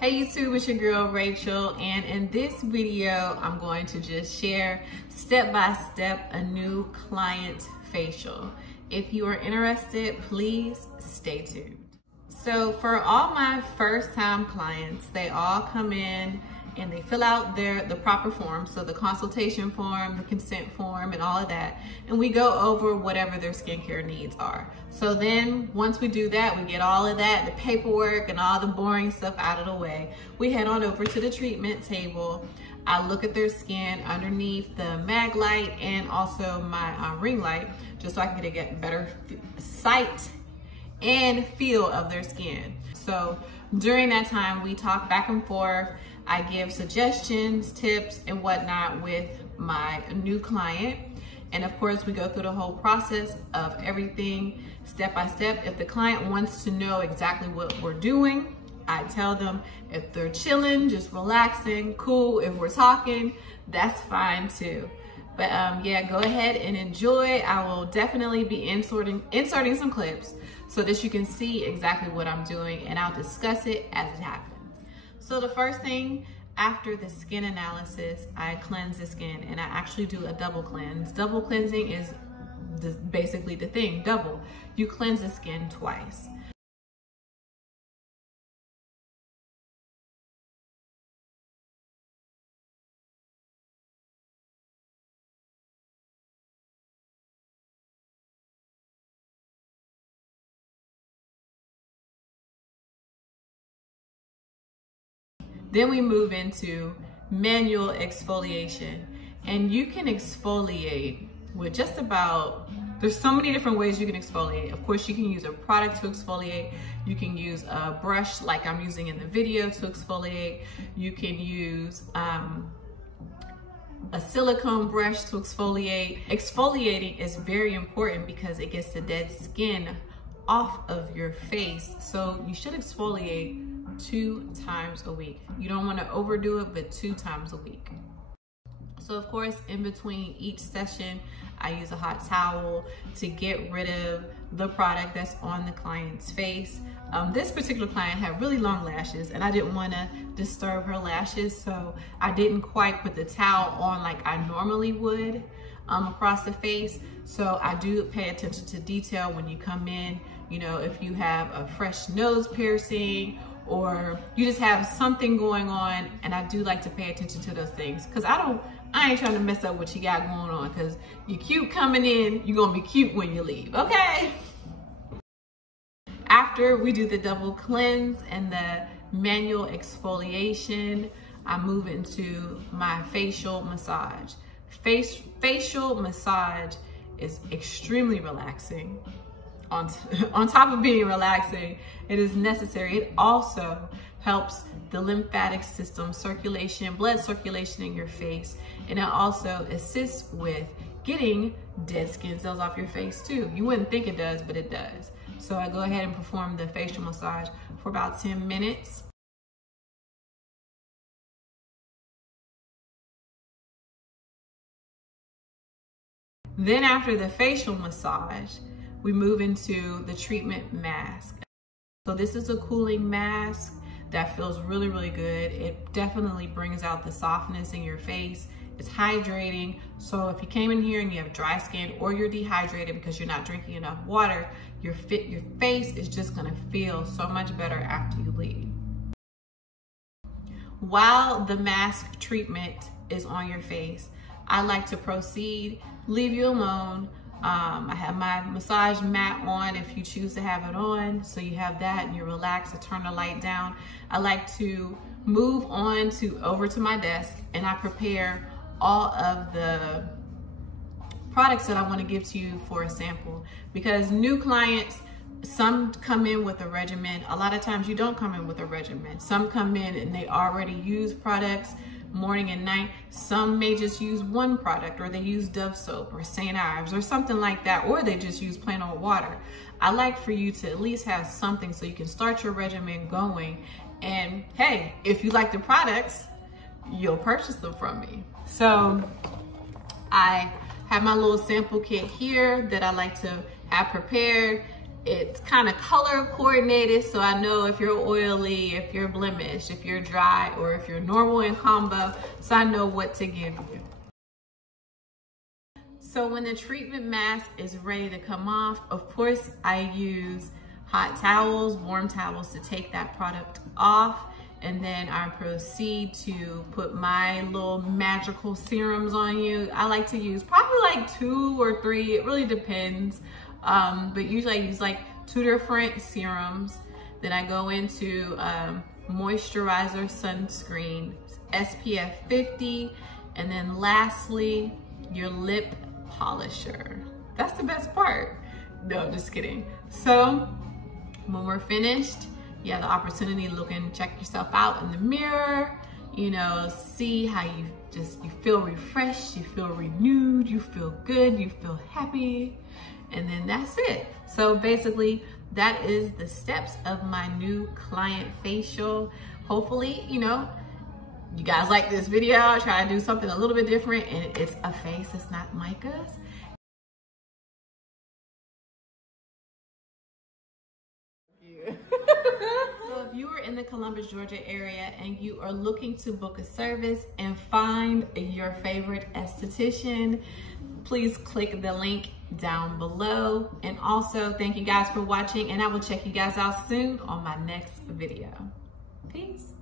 Hey YouTube, it's your girl Rachel, and in this video I'm going to just share step by step a new client facial. If you are interested, please stay tuned. So for all my first time clients, they all come in and they fill out the proper form, so the consultation form, the consent form, and all of that, and we go over whatever their skincare needs are. So then once we do that, we get all of that, the paperwork and all the boring stuff out of the way, we head on over to the treatment table. I look at their skin underneath the mag light and also my ring light, just so I can get a better sight and feel of their skin. So during that time, we talk back and forth. I give suggestions, tips, and whatnot with my new client. And of course, we go through the whole process of everything step by step. If the client wants to know exactly what we're doing, I tell them. If they're chilling, just relaxing, cool. If we're talking, that's fine too. But yeah, go ahead and enjoy. I will definitely be inserting some clips so that you can see exactly what I'm doing, and I'll discuss it as it happens. So the first thing after the skin analysis, I cleanse the skin, and I actually do a double cleanse. Double cleansing is basically the thing, double. You cleanse the skin twice. Then we move into manual exfoliation, and you can exfoliate with just about, there's so many different ways you can exfoliate. Of course, you can use a product to exfoliate. You can use a brush like I'm using in the video to exfoliate. You can use a silicone brush to exfoliate. Exfoliating is very important because it gets the dead skin off of your face. So you should exfoliate 2 times a week. You don't want to overdo it, but 2 times a week. So of course, in between each session, I use a hot towel to get rid of the product that's on the client's face. This particular client had really long lashes, and I didn't want to disturb her lashes, so I didn't quite put the towel on like I normally would across the face. So I do pay attention to detail when you come in. You know, if you have a fresh nose piercing, or you just have something going on, and I do like to pay attention to those things, because I ain't trying to mess up what you got going on, because you're cute coming in, you're gonna be cute when you leave, okay? After we do the double cleanse and the manual exfoliation, I move into my facial massage. Facial massage is extremely relaxing. On top of being relaxing, it is necessary. It also helps the lymphatic system circulation, blood circulation in your face, and it also assists with getting dead skin cells off your face too. You wouldn't think it does, but it does. So I go ahead and perform the facial massage for about 10 minutes. Then after the facial massage, we move into the treatment mask. So this is a cooling mask that feels really, really good. It definitely brings out the softness in your face. It's hydrating. So if you came in here and you have dry skin, or you're dehydrated because you're not drinking enough water, your face is just gonna feel so much better after you leave. While the mask treatment is on your face, I like to proceed, leave you alone. I have my massage mat on if you choose to have it on, so you have that and you're relaxed. I turn the light down. I like to move on over to my desk, and I prepare all of the products that I want to give to you for a sample, because new clients, some come in with a regimen. A lot of times you don't come in with a regimen. Some come in and they already use products morning and night. Some may just use one product, or they use Dove soap or St. Ives or something like that, or they just use plain old water. I like for you to at least have something so you can start your regimen going, and hey, if you like the products, you'll purchase them from me. So I have my little sample kit here that I like to have prepared. It's kind of color coordinated, so I know if you're oily, if you're blemished, if you're dry, or if you're normal in combo, so I know what to give you. So when the treatment mask is ready to come off, of course I use hot towels, warm towels to take that product off. And then I proceed to put my little magical serums on you. I like to use probably like 2 or 3, it really depends. But usually I use like 2 different serums. Then I go into moisturizer, sunscreen, SPF 50. And then lastly, your lip polisher. That's the best part. No, just kidding. So when we're finished, you have the opportunity to look and check yourself out in the mirror, you know, see how you feel refreshed, you feel renewed, you feel good, you feel happy, and then that's it. So basically, that is the steps of my new client facial. Hopefully, you know, you guys like this video. I try to do something a little bit different, and it's a face, it's not Micah's. So if you are in the Columbus, Georgia area and you are looking to book a service and find your favorite esthetician, please click the link down below. And also thank you guys for watching, and I will check you guys out soon on my next video. Peace.